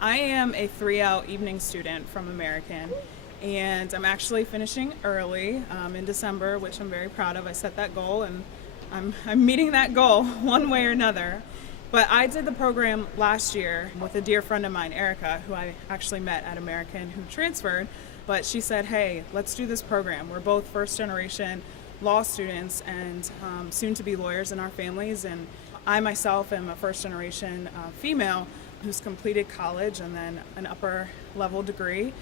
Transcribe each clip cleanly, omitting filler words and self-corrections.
I am a 3L evening student from American, and I'm actually finishing early in December, which I'm very proud of. I set that goal, and I'm meeting that goal one way or another. But I did the program last year with a dear friend of mine, Erica, who I actually met at American, who transferred. But she said, hey, let's do this program. We're both first generation law students and soon to be lawyers in our families. And I myself am a first generation female who's completed college and then an upper level degree.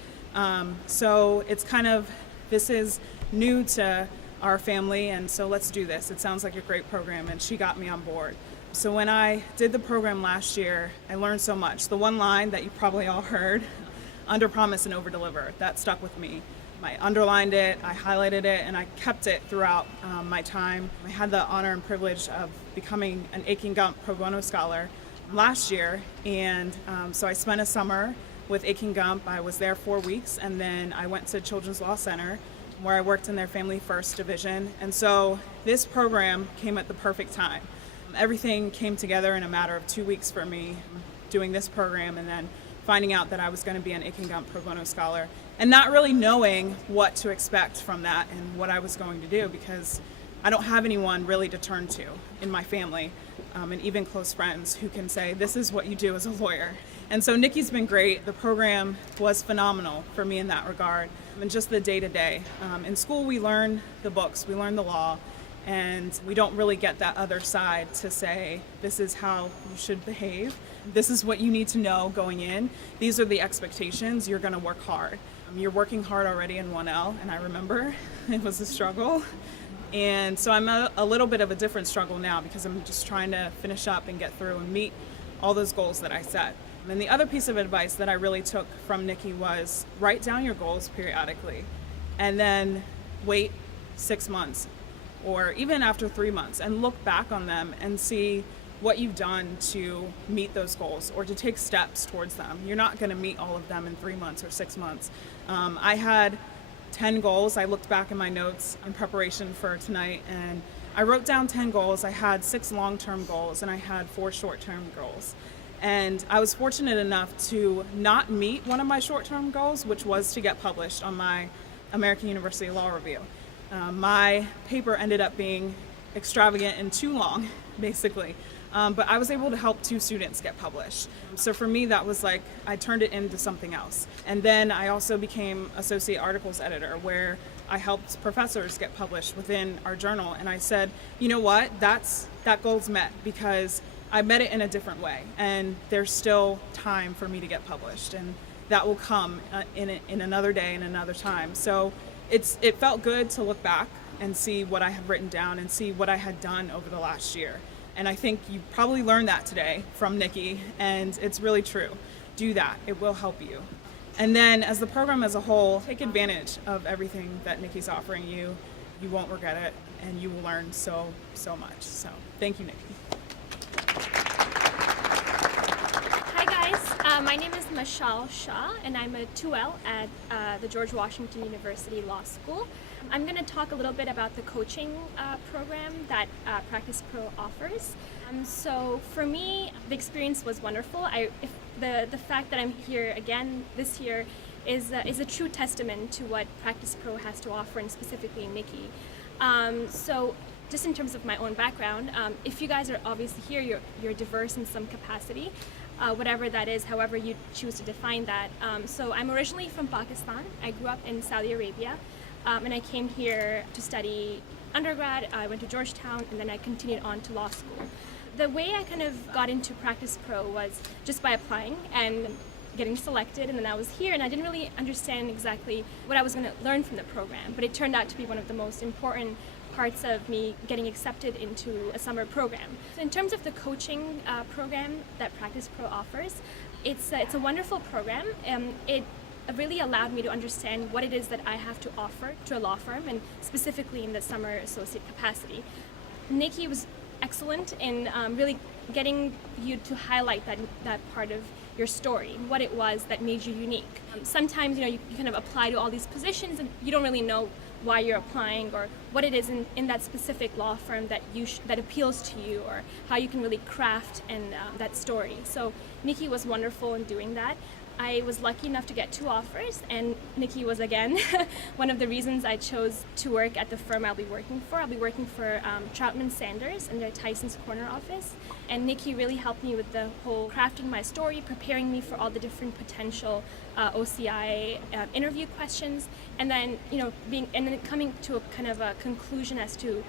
So it's kind of, this is new to our family, and so let's do this. It sounds like a great program, and she got me on board. So when I did the program last year, I learned so much. The one line that you probably all heard, under promise and over deliver, that stuck with me. I underlined it, I highlighted it, and I kept it throughout my time. I had the honor and privilege of becoming an Aiken Gump pro bono scholar last year, and so I spent a summer with Aiken Gump. I was there 4 weeks, and then I went to Children's Law Center, where I worked in their Family First division. And so this program came at the perfect time. Everything came together in a matter of 2 weeks for me, doing this program and then finding out that I was going to be an Aiken Gump pro bono scholar, and not really knowing what to expect from that and what I was going to do, because I don't have anyone really to turn to in my family, and even close friends who can say, this is what you do as a lawyer. And so Nikki's been great. The program was phenomenal for me in that regard, and just the day-to-day. In school, we learn the books, we learn the law, and we don't really get that other side to say, this is how you should behave. This is what you need to know going in. These are the expectations. You're going to work hard. You're working hard already in 1L, and I remember it was a struggle. And so I'm a little bit of a different struggle now, because I'm just trying to finish up and get through and meet all those goals that I set. And the other piece of advice that I really took from Nikki was write down your goals periodically, and then wait 6 months or even after 3 months and look back on them and see what you've done to meet those goals or to take steps towards them. You're not going to meet all of them in 3 months or 6 months. I had 10 goals. I looked back in my notes in preparation for tonight, and I wrote down 10 goals. I had 6 long-term goals, and I had 4 short-term goals. And I was fortunate enough to not meet one of my short-term goals, which was to get published on my American University Law Review. My paper ended up being extravagant and too long, basically. But I was able to help 2 students get published. So for me, that was like, I turned it into something else. And then I also became associate articles editor, where I helped professors get published within our journal. And I said, you know what, that goal's met, because I met it in a different way. And there's still time for me to get published. And that will come in another day and another time. So it felt good to look back and see what I had written down and see what I had done over the last year. And I think you probably learned that today from Nikki, and it's really true. Do that. It will help you. And then as the program as a whole, take advantage of everything that Nikki's offering you. You won't regret it, and you will learn so much. So thank you, Nikki. Hi guys, my name is Mashal, and I'm a 2L at the George Washington University Law School. I'm going to talk a little bit about the coaching program that PracticePro offers. So for me, the experience was wonderful. The fact that I'm here again this year is a true testament to what PracticePro has to offer, and specifically Nikki. So just in terms of my own background, if you guys are obviously here, you're diverse in some capacity, whatever that is, however you choose to define that. So I'm originally from Pakistan. I grew up in Saudi Arabia, and I came here to study undergrad. I went to Georgetown, and then I continued on to law school. The way I kind of got into PracticePro was just by applying and getting selected, and then I was here, and I didn't really understand exactly what I was going to learn from the program, but it turned out to be one of the most important parts of me getting accepted into a summer program. So in terms of the coaching program that PracticePro offers, it's a wonderful program. It really allowed me to understand what it is that I have to offer to a law firm, and specifically in the summer associate capacity. Nikki was excellent in really getting you to highlight that part of your story, what it was that made you unique. Sometimes, you kind of apply to all these positions and you don't really know why you're applying or what it is in that specific law firm that that appeals to you, or how you can really craft that story. So Nikki was wonderful in doing that. I was lucky enough to get 2 offers, and Nikki was, again, one of the reasons I chose to work at the firm I'll be working for. I'll be working for Troutman Sanders in their Tyson's Corner office, and Nikki really helped me with the whole crafting my story, preparing me for all the different potential OCI interview questions, and then coming to a kind of a conclusion as to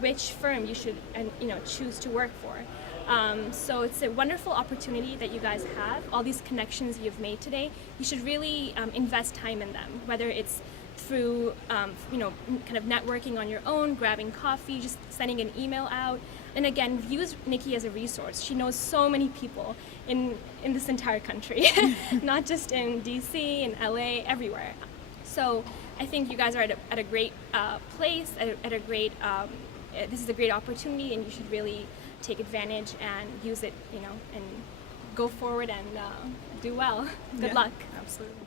which firm you should choose to work for. So it's a wonderful opportunity that you guys have. All these connections you've made today, you should really invest time in them, whether it's through kind of networking on your own, grabbing coffee, just sending an email out. And again, use Nikki as a resource. She knows so many people in this entire country, not just in DC and LA, everywhere. So I think you guys are at a great place, at a great, this is a great opportunity, and you should really take advantage and use it, and go forward and do well. Good luck. Absolutely.